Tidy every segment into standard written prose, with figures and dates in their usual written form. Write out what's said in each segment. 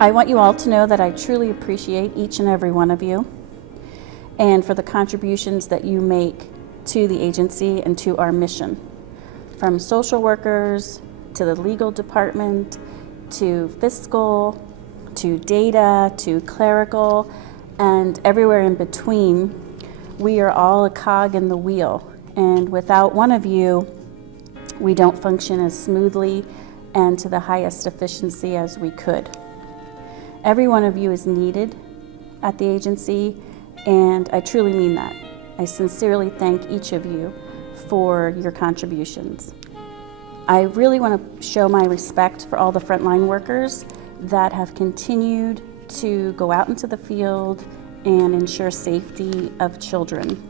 I want you all to know that I truly appreciate each and every one of you and for the contributions that you make to the agency and to our mission. From social workers to the legal department, to fiscal, to data, to clerical, and everywhere in between, we are all a cog in the wheel. And without one of you, we don't function as smoothly and to the highest efficiency as we could. Every one of you is needed at the agency, and I truly mean that. I sincerely thank each of you for your contributions. I really want to show my respect for all the frontline workers that have continued to go out into the field and ensure safety of children.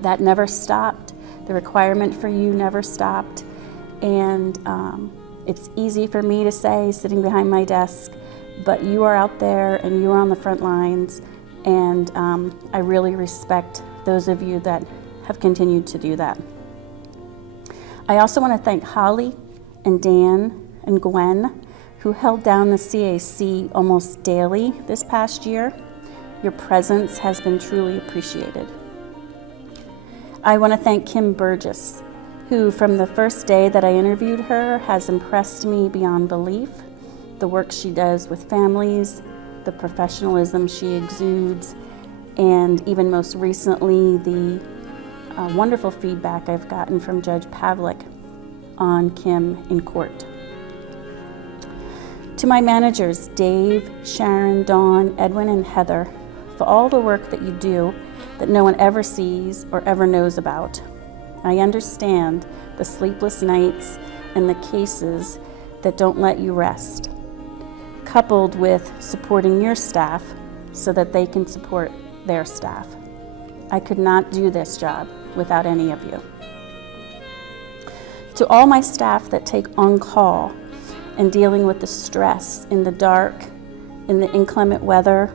That never stopped. The requirement for you never stopped. And it's easy for me to say sitting behind my desk, but you are out there and you are on the front lines, and I really respect those of you that have continued to do that. I also want to thank Holly and Dan and Gwen, who held down the CAC almost daily this past year. Your presence has been truly appreciated. I want to thank Kim Burgess, who from the first day that I interviewed her has impressed me beyond belief. The work she does with families, the professionalism she exudes, and even most recently, the wonderful feedback I've gotten from Judge Pavlik on Kim in court. To my managers, Dave, Sharon, Dawn, Edwin, and Heather, for all the work that you do that no one ever sees or ever knows about. I understand the sleepless nights and the cases that don't let you rest, coupled with supporting your staff so that they can support their staff. I could not do this job without any of you. To all my staff that take on call and dealing with the stress in the dark, in the inclement weather,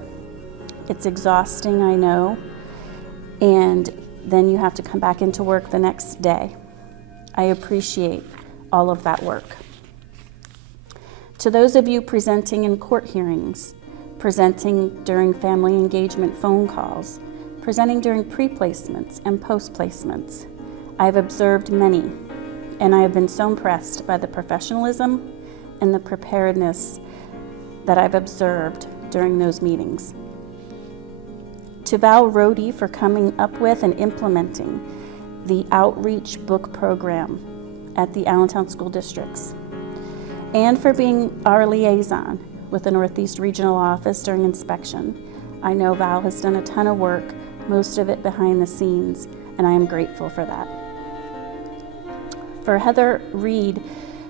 it's exhausting, I know, and then you have to come back into work the next day. I appreciate all of that work. To those of you presenting in court hearings, presenting during family engagement phone calls, presenting during pre-placements and post-placements, I've observed many, and I have been so impressed by the professionalism and the preparedness that I've observed during those meetings. To Val Rohde for coming up with and implementing the outreach book program at the Allentown School Districts, and for being our liaison with the Northeast Regional Office during inspection. I know Val has done a ton of work, most of it behind the scenes, and I am grateful for that. For Heather Reed,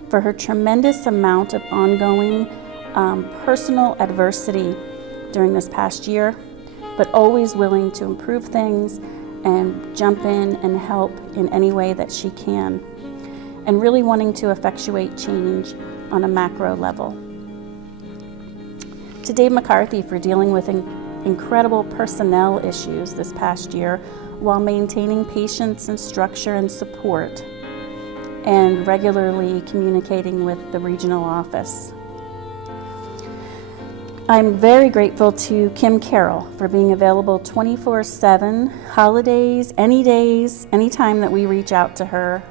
for her tremendous amount of ongoing personal adversity during this past year, but always willing to improve things and jump in and help in any way that she can, and really wanting to effectuate change on a macro level. To Dave McCarthy for dealing with incredible personnel issues this past year while maintaining patience and structure and support, and regularly communicating with the regional office. I'm very grateful to Kim Carroll for being available 24/7, holidays, any days, anytime that we reach out to her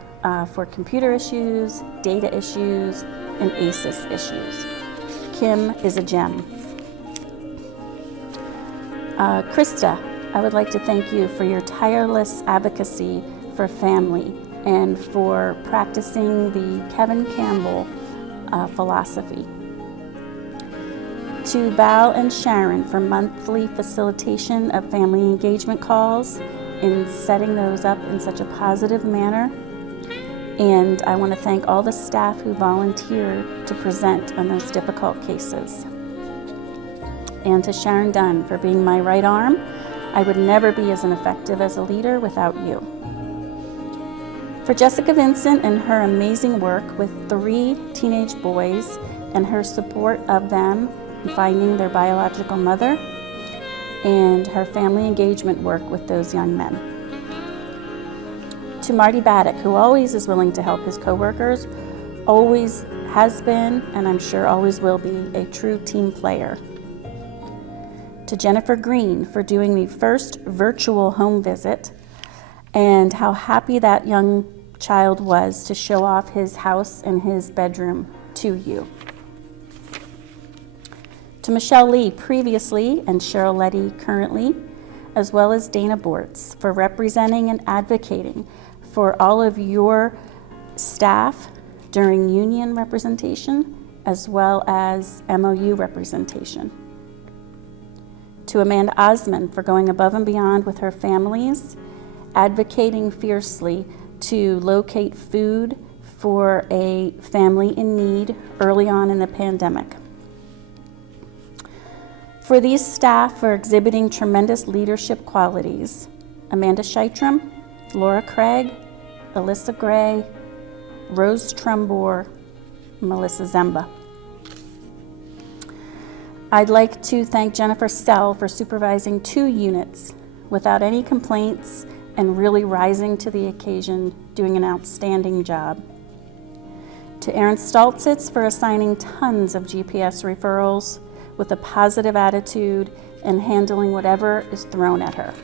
for computer issues, data issues, and ACES issues. Kim is a gem. Krista, I would like to thank you for your tireless advocacy for family and for practicing the Kevin Campbell philosophy. To Val and Sharon for monthly facilitation of family engagement calls and setting those up in such a positive manner. And I want to thank all the staff who volunteer to present on those difficult cases. And to Sharon Dunn for being my right arm. I would never be as effective as a leader without you. For Jessica Vincent and her amazing work with 3 teenage boys and her support of them in finding their biological mother, and her family engagement work with those young men. To Marty Baddock, who always is willing to help his coworkers, always has been, and I'm sure always will be, a true team player. To Jennifer Green for doing the first virtual home visit, and how happy that young child was to show off his house and his bedroom to you. To Michelle Lee previously, and Cheryl Letty currently, as well as Dana Bortz for representing and advocating for all of your staff during union representation as well as MOU representation. To Amanda Osmond for going above and beyond with her families, advocating fiercely to locate food for a family in need early on in the pandemic. For these staff for exhibiting tremendous leadership qualities, Amanda Scheitram, Laura Craig, Alyssa Gray, Rose Trumbore, Melissa Zemba. I'd like to thank Jennifer Sell for supervising 2 units without any complaints and really rising to the occasion, doing an outstanding job. To Erin Stoltzitz for assigning tons of GPS referrals with a positive attitude and handling whatever is thrown at her.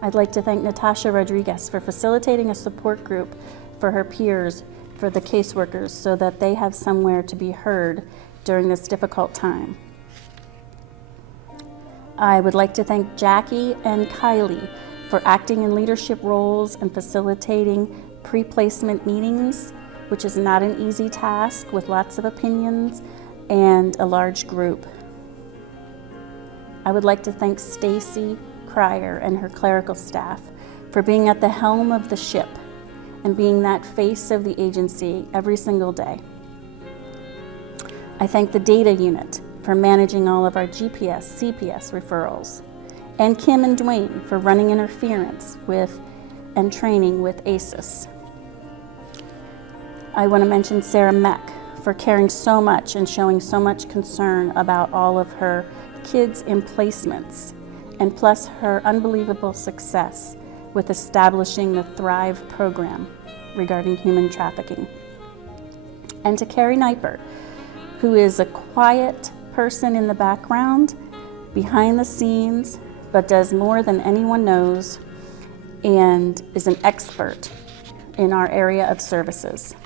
I'd like to thank Natasha Rodriguez for facilitating a support group for her peers, for the caseworkers, so that they have somewhere to be heard during this difficult time. I would like to thank Jackie and Kylie for acting in leadership roles and facilitating pre-placement meetings, which is not an easy task with lots of opinions and a large group. I would like to thank Stacy Cryer and her clerical staff for being at the helm of the ship and being that face of the agency every single day. I thank the data unit for managing all of our GPS, CPS referrals, and Kim and Dwayne for running interference with and training with ACES. I want to mention Sarah Meck for caring so much and showing so much concern about all of her kids in placements, and plus her unbelievable success with establishing the Thrive program regarding human trafficking. And to Carrie Neipert, who is a quiet person in the background, behind the scenes, but does more than anyone knows and is an expert in our area of services.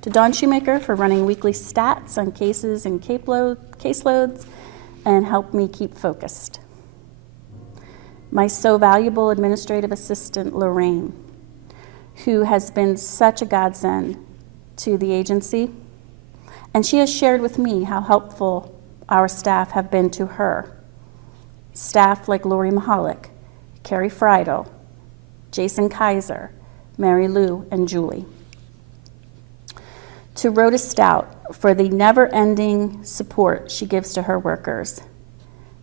To Dawn Shoemaker for running weekly stats on cases and caseloads and help me keep focused. My so valuable administrative assistant, Lorraine, who has been such a godsend to the agency, and she has shared with me how helpful our staff have been to her. Staff like Lori Mahalik, Carrie Friedel, Jason Kaiser, Mary Lou, and Julie. To Rhoda Stout for the never-ending support she gives to her workers.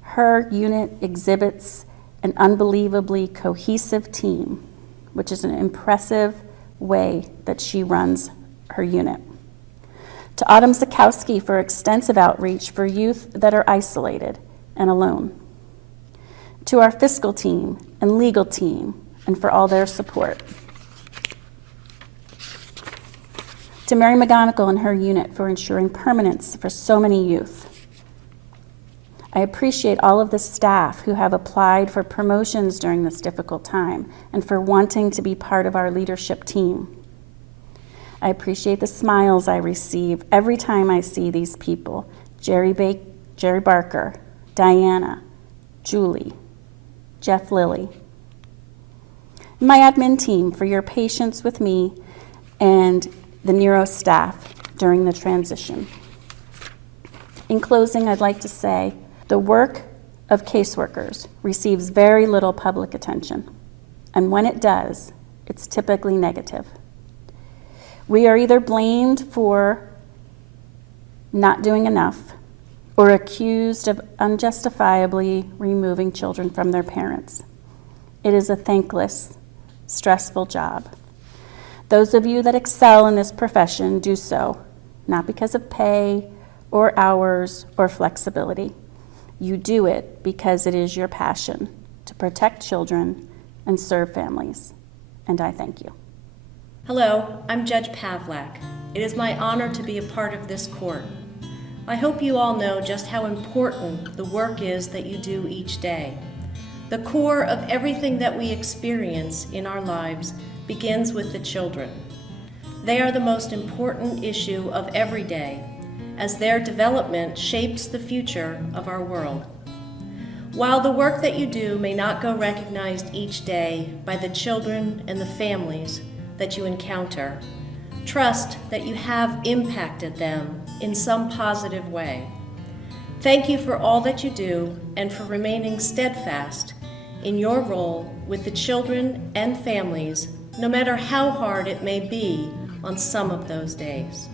Her unit exhibits an unbelievably cohesive team, which is an impressive way that she runs her unit. To Autumn Zakowski for extensive outreach for youth that are isolated and alone. To our fiscal team and legal team, and for all their support. To Mary McGonigal and her unit for ensuring permanence for so many youth. I appreciate all of the staff who have applied for promotions during this difficult time and for wanting to be part of our leadership team. I appreciate the smiles I receive every time I see these people. Jerry Barker, Diana, Julie, Jeff Lilly. My admin team for your patience with me and the Neuro staff during the transition. In closing, I'd like to say the work of caseworkers receives very little public attention, and when it does, it's typically negative. We are either blamed for not doing enough or accused of unjustifiably removing children from their parents. It is a thankless, stressful job. Those of you that excel in this profession do so, not because of pay or hours or flexibility. You do it because it is your passion to protect children and serve families, and I thank you. Hello, I'm Judge Pavlak. It is my honor to be a part of this court. I hope you all know just how important the work is that you do each day. The core of everything that we experience in our lives begins with the children. They are the most important issue of every day, as their development shapes the future of our world. While the work that you do may not go recognized each day by the children and the families that you encounter, trust that you have impacted them in some positive way. Thank you for all that you do and for remaining steadfast in your role with the children and families, no matter how hard it may be on some of those days.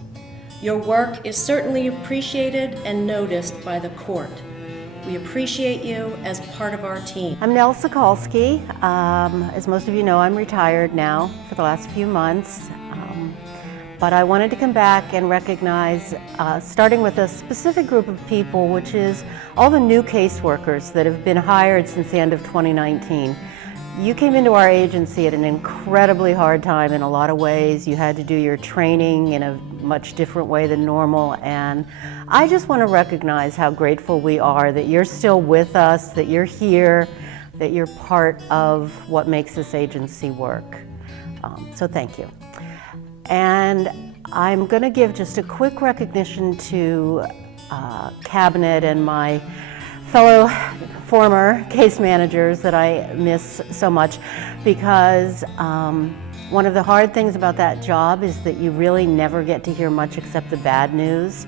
Your work is certainly appreciated and noticed by the court. We appreciate you as part of our team. I'm LCOCYS. As most of you know, I'm retired now for the last few months. But I wanted to come back and recognize, starting with a specific group of people, which is all the new caseworkers that have been hired since the end of 2019. You came into our agency at an incredibly hard time in a lot of ways. You had to do your training in a much different way than normal, and I just want to recognize how grateful we are that you're still with us, that you're here, that you're part of what makes this agency work. So thank you. And I'm going to give just a quick recognition to Cabinet and my fellow former case managers that I miss so much, because one of the hard things about that job is that you really never get to hear much except the bad news.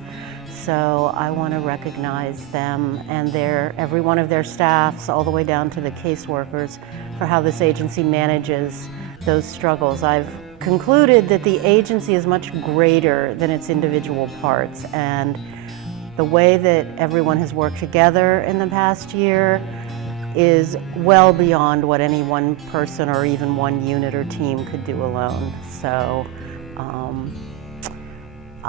So I want to recognize them and every one of their staffs, all the way down to the caseworkers, for how this agency manages those struggles. I've concluded that the agency is much greater than its individual parts, and the way that everyone has worked together in the past year is well beyond what any one person or even one unit or team could do alone. So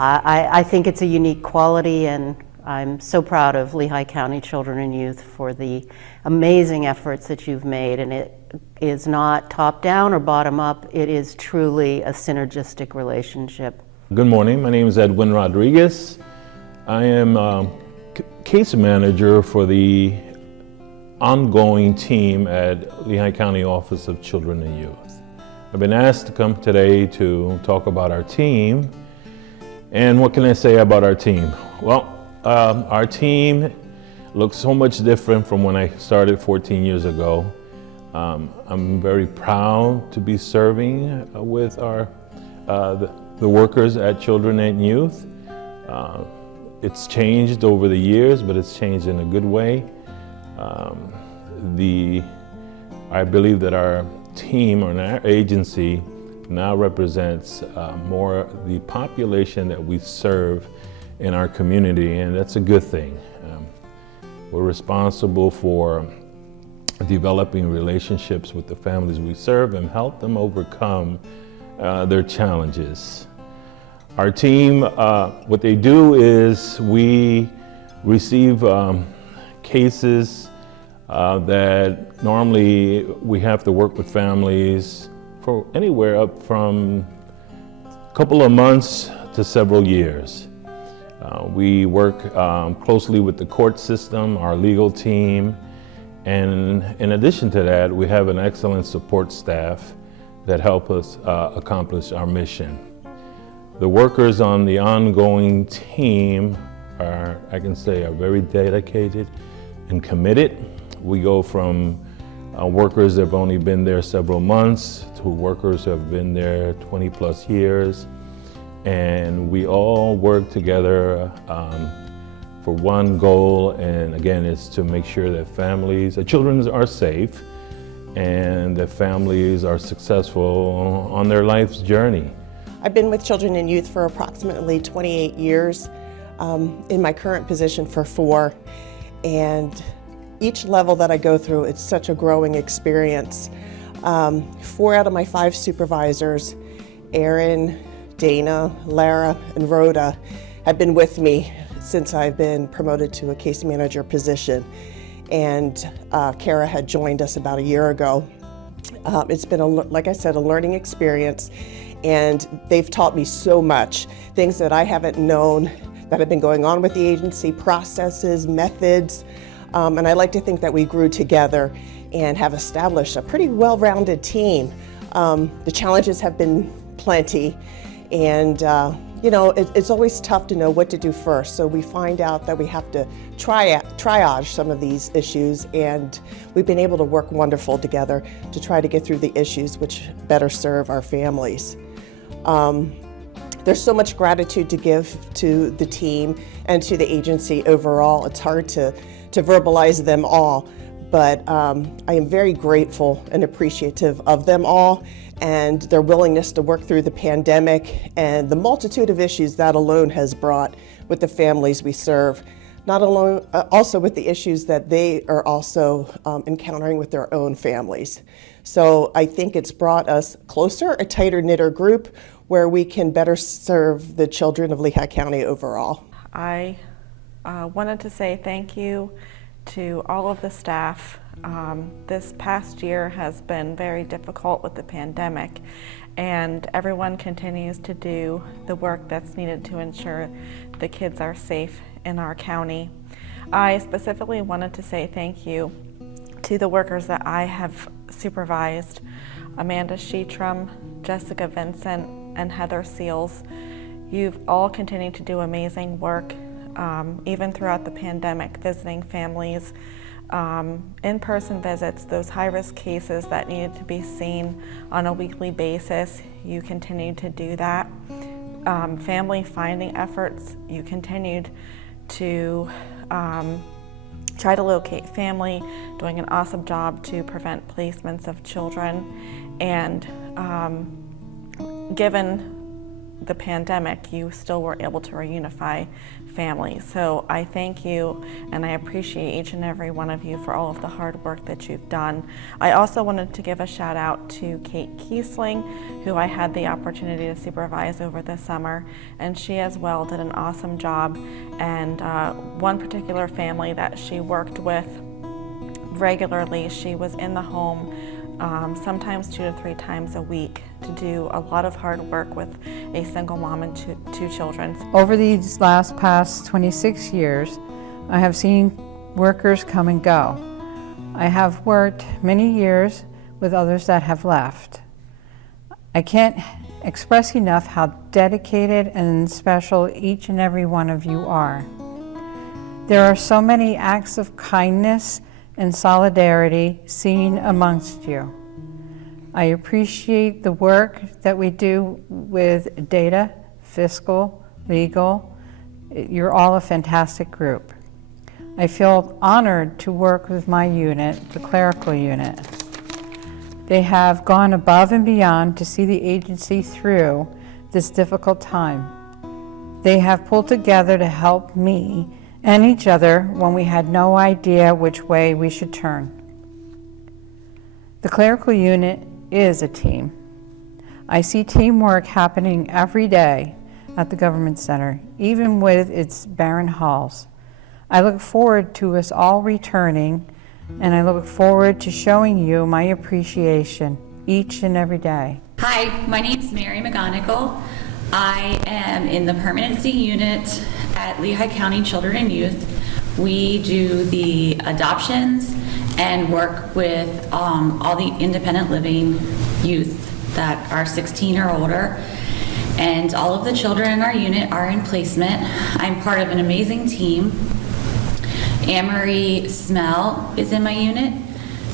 I think it's a unique quality, and I'm so proud of Lehigh County Children and Youth for the amazing efforts that you've made. And it is not top down or bottom up, it is truly a synergistic relationship. Good morning, my name is Edwin Rodriguez. I am case manager for the ongoing team at Lehigh County Office of Children and Youth. I've been asked to come today to talk about our team. And what can I say about our team? Well, our team looks so much different from when I started 14 years ago. I'm very proud to be serving with the workers at Children and Youth. It's changed over the years, but it's changed in a good way. I believe that our team or our agency now represents more the population that we serve in our community, and that's a good thing. We're responsible for developing relationships with the families we serve and help them overcome their challenges. Our team, what they do is we receive cases that normally we have to work with families for anywhere up from a couple of months to several years. We work closely with the court system, our legal team, and in addition to that, we have an excellent support staff that help us accomplish our mission. The workers on the ongoing team are, I can say, are very dedicated and committed. We go from workers that have only been there several months to workers who have been there 20 plus years. And we all work together for one goal, and again, it's to make sure that children are safe and that families are successful on their life's journey. I've been with Children and Youth for approximately 28 years, in my current position for 4, and each level that I go through, it's such a growing experience. 4 out of my 5 supervisors, Erin, Dana, Lara, and Rhoda, have been with me since I've been promoted to a case manager position, and Kara had joined us about a year ago. It's been, like I said, a learning experience, and they've taught me so much, things that I haven't known that have been going on with the agency, processes, methods, and I like to think that we grew together and have established a pretty well-rounded team. The challenges have been plenty, and you know, it's always tough to know what to do first, so we find out that we have to triage some of these issues, and we've been able to work wonderful together to try to get through the issues which better serve our families. There's so much gratitude to give to the team and to the agency overall. It's hard to verbalize them all, but I am very grateful and appreciative of them all and their willingness to work through the pandemic and the multitude of issues that alone has brought with the families we serve. Not alone, also with the issues that they are also encountering with their own families. So I think it's brought us closer, a tighter knitted group where we can better serve the children of Lehigh County overall. I wanted to say thank you to all of the staff. This past year has been very difficult with the pandemic, and everyone continues to do the work that's needed to ensure the kids are safe in our county. I specifically wanted to say thank you to the workers that I have supervised, Amanda Sheetram, Jessica Vincent, and Heather Seals. You've all continued to do amazing work, even throughout the pandemic, visiting families, in-person visits, those high-risk cases that needed to be seen on a weekly basis. You continued to do that. Family finding efforts, you continued to try to locate family, doing an awesome job to prevent placements of children. And given the pandemic, you still were able to reunify families. So I thank you, and I appreciate each and every one of you for all of the hard work that you've done. I also wanted to give a shout out to Kate Kiesling, who I had the opportunity to supervise over the summer, and she as well did an awesome job. And one particular family that she worked with regularly, she was in the home sometimes 2 to 3 times a week to do a lot of hard work with a single mom and two children. Over these past 26 years, I have seen workers come and go. I have worked many years with others that have left. I can't express enough how dedicated and special each and every one of you are. There are so many acts of kindness and solidarity seen amongst you. I appreciate the work that we do with data, fiscal, legal. You're all a fantastic group. I feel honored to work with my unit, the clerical unit. They have gone above and beyond to see the agency through this difficult time. They have pulled together to help me and each other when we had no idea which way we should turn. The clerical unit is a team. I see teamwork happening every day at the Government Center, even with its barren halls. I look forward to us all returning, and I look forward to showing you my appreciation each and every day. Hi, my name is Mary McGonigal. I am in the permanency unit at Lehigh County Children and Youth. We do the adoptions and work with all the independent living youth that are 16 or older. And all of the children in our unit are in placement. I'm part of an amazing team. Anne-Marie Smell is in my unit.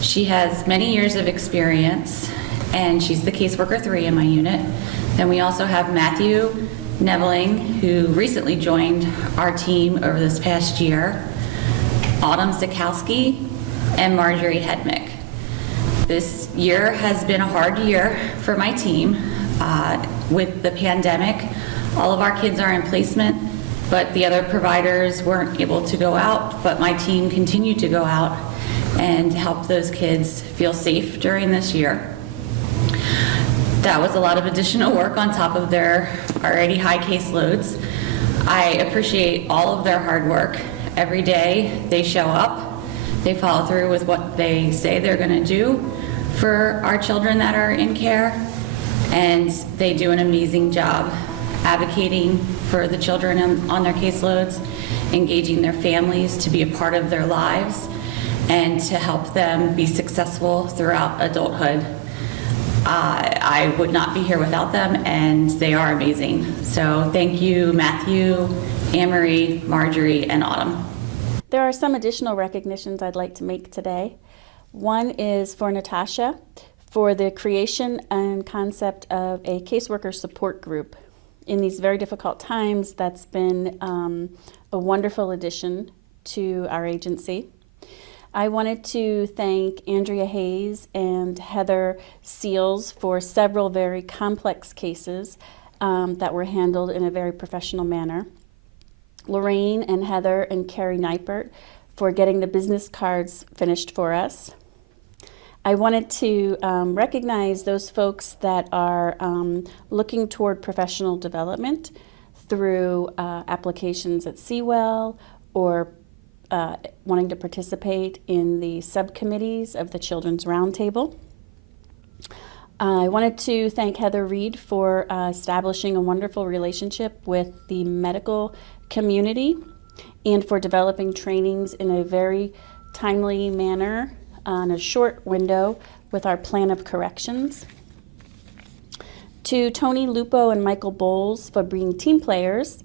She has many years of experience, and she's the caseworker 3 in my unit. Then we also have Matthew Neveling, who recently joined our team over this past year, Autumn Zakowski, and Marjorie Hedmick. This year has been a hard year for my team. With the pandemic, all of our kids are in placement, but the other providers weren't able to go out, but my team continued to go out and help those kids feel safe during this year. That was a lot of additional work on top of their already high caseloads. I appreciate all of their hard work. Every day they show up, they follow through with what they say they're going to do for our children that are in care, and they do an amazing job advocating for the children on their caseloads, engaging their families to be a part of their lives, and to help them be successful throughout adulthood. I would not be here without them, and they are amazing. So thank you, Matthew, Anne-Marie, Marjorie, and Autumn. There are some additional recognitions I'd like to make today. One is for Natasha for the creation and concept of a caseworker support group. In these very difficult times, that's been a wonderful addition to our agency. I wanted to thank Andrea Hayes and Heather Seals for several very complex cases that were handled in a very professional manner. Lorraine and Heather and Carrie Neipert for getting the business cards finished for us. I wanted to recognize those folks that are looking toward professional development through applications at Seawell or wanting to participate in the subcommittees of the Children's Roundtable. I wanted to thank Heather Reed for establishing a wonderful relationship with the medical community and for developing trainings in a very timely manner on a short window with our plan of corrections. To Tony Lupo and Michael Bowles for being team players,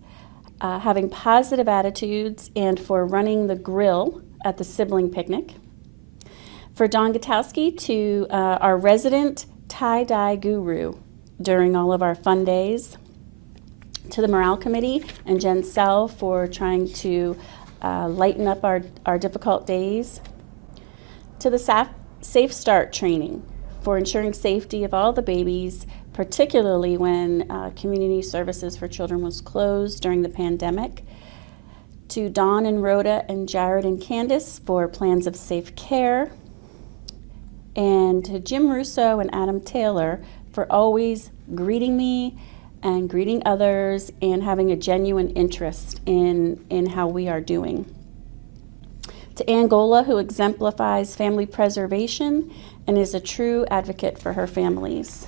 having positive attitudes, and for running the grill at the sibling picnic. For Don Gutowski, to our resident tie-dye guru during all of our fun days. To the Morale Committee and Jen Sell for trying to lighten up our difficult days. To the Safe Start training for ensuring safety of all the babies, particularly when Community Services for Children was closed during the pandemic. To Dawn and Rhoda and Jared and Candace for plans of safe care. And to Jim Russo and Adam Taylor for always greeting me and greeting others and having a genuine interest in how we are doing. To Angola, who exemplifies family preservation and is a true advocate for her families.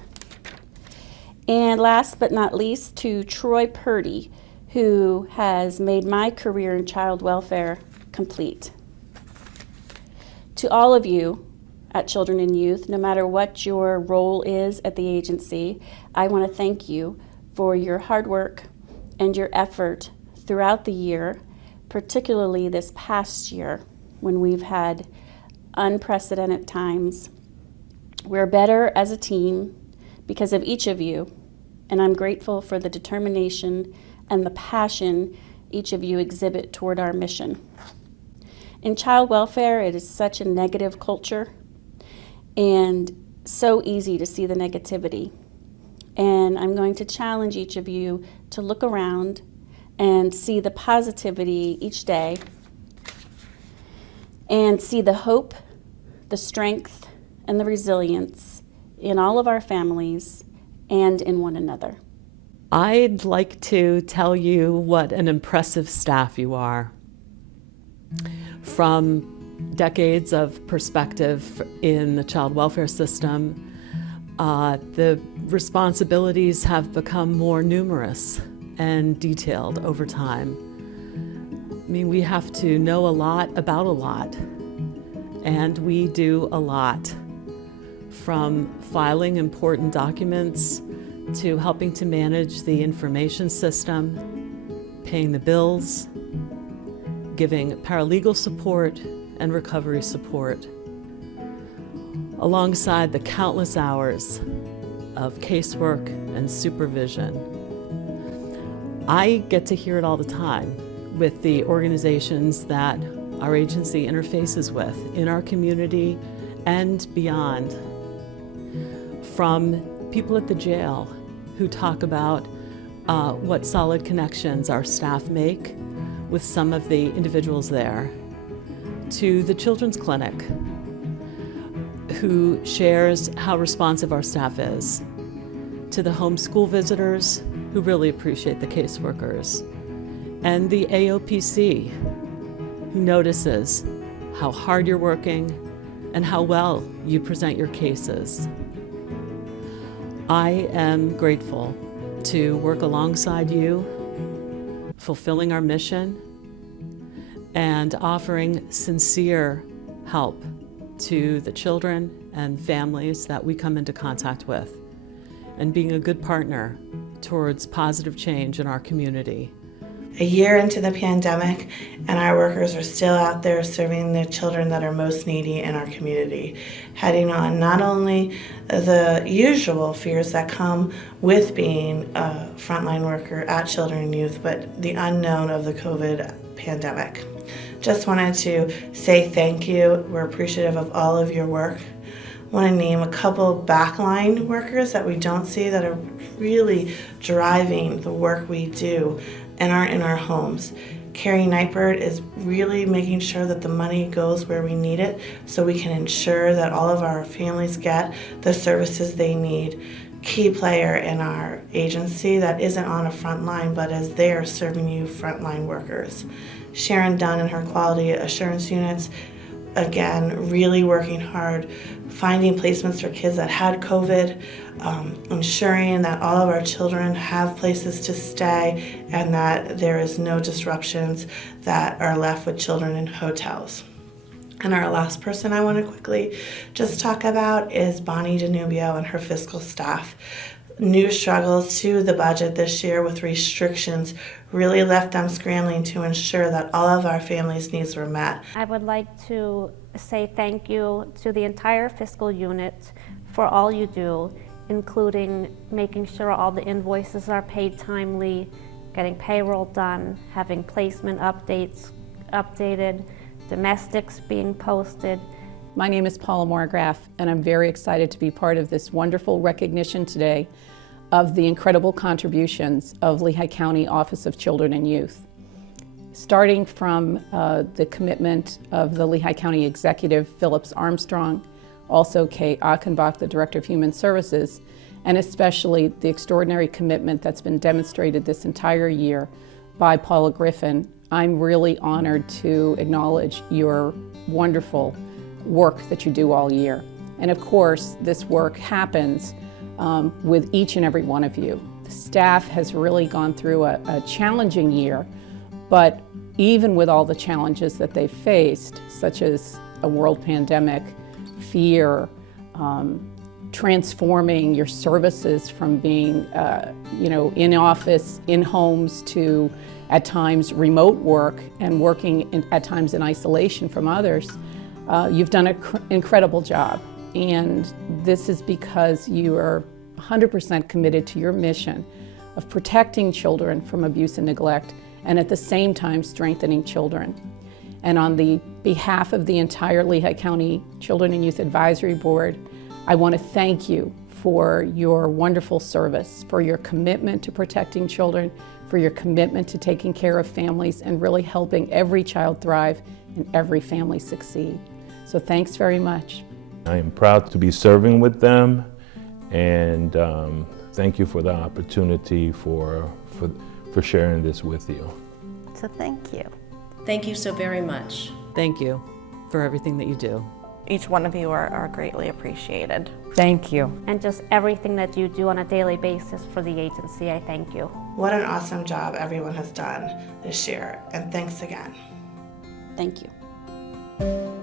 And last but not least, to Troy Purdy, who has made my career in child welfare complete. To all of you at Children and Youth, no matter what your role is at the agency, I want to thank you for your hard work and your effort throughout the year, particularly this past year when we've had unprecedented times. We're better as a team because of each of you, and I'm grateful for the determination and the passion each of you exhibit toward our mission. In child welfare, it is such a negative culture and so easy to see the negativity. And I'm going to challenge each of you to look around and see the positivity each day and see the hope, the strength, and the resilience in all of our families and in one another. I'd like to tell you what an impressive staff you are. From decades of perspective in the child welfare system, the responsibilities have become more numerous and detailed over time. I mean, we have to know a lot about a lot, and we do a lot, from filing important documents to helping to manage the information system, paying the bills, giving paralegal support and recovery support, alongside the countless hours of casework and supervision. I get to hear it all the time with the organizations that our agency interfaces with in our community and beyond. From people at the jail who talk about what solid connections our staff make with some of the individuals there, to the children's clinic who shares how responsive our staff is, to the homeschool visitors who really appreciate the caseworkers, and the AOPC who notices how hard you're working and how well you present your cases. I am grateful to work alongside you, fulfilling our mission, and offering sincere help to the children and families that we come into contact with, and being a good partner towards positive change in our community. A year into the pandemic, and our workers are still out there serving the children that are most needy in our community, heading on not only the usual fears that come with being a frontline worker at Children and Youth, but the unknown of the COVID pandemic. Just wanted to say thank you. We're appreciative of all of your work. I want to name a couple backline workers that we don't see that are really driving the work we do and aren't in our homes. Carrie Nightbird is really making sure that the money goes where we need it so we can ensure that all of our families get the services they need. Key player in our agency that isn't on a front line but is there serving you frontline workers. Sharon Dunn and her quality assurance units, again, really working hard, finding placements for kids that had COVID, ensuring that all of our children have places to stay and that there is no disruptions that are left with children in hotels. And our last person I want to quickly just talk about is Bonnie Danubio and her fiscal staff. New struggles to the budget this year with restrictions really left them scrambling to ensure that all of our families' needs were met. I would like to say thank you to the entire fiscal unit for all you do, including making sure all the invoices are paid timely, getting payroll done, having placement updates updated, domestics being posted. My name is Paula Margraf, and I'm very excited to be part of this wonderful recognition today of the incredible contributions of Lehigh County Office of Children and Youth. Starting from the commitment of the Lehigh County Executive, Phillips Armstrong, also Kay Achenbach, the Director of Human Services, and especially the extraordinary commitment that's been demonstrated this entire year by Paula Griffin. I'm really honored to acknowledge your wonderful work that you do all year. And of course, this work happens with each and every one of you. The staff has really gone through a challenging year, but even with all the challenges that they've faced, such as a world pandemic, fear, transforming your services from being in office, in homes, to at times remote work and working at times in isolation from others, you've done an incredible job. And this is because you are 100% committed to your mission of protecting children from abuse and neglect, and at the same time strengthening children. And on the behalf of the entire Lehigh County Children and Youth Advisory Board, I want to thank you for your wonderful service, for your commitment to protecting children, for your commitment to taking care of families and really helping every child thrive and every family succeed. So thanks very much. I am proud to be serving with them, and thank you for the opportunity for sharing this with you. So thank you. Thank you so very much. Thank you for everything that you do. Each one of you are greatly appreciated. Thank you. And just everything that you do on a daily basis for the agency, I thank you. What an awesome job everyone has done this year, and thanks again. Thank you.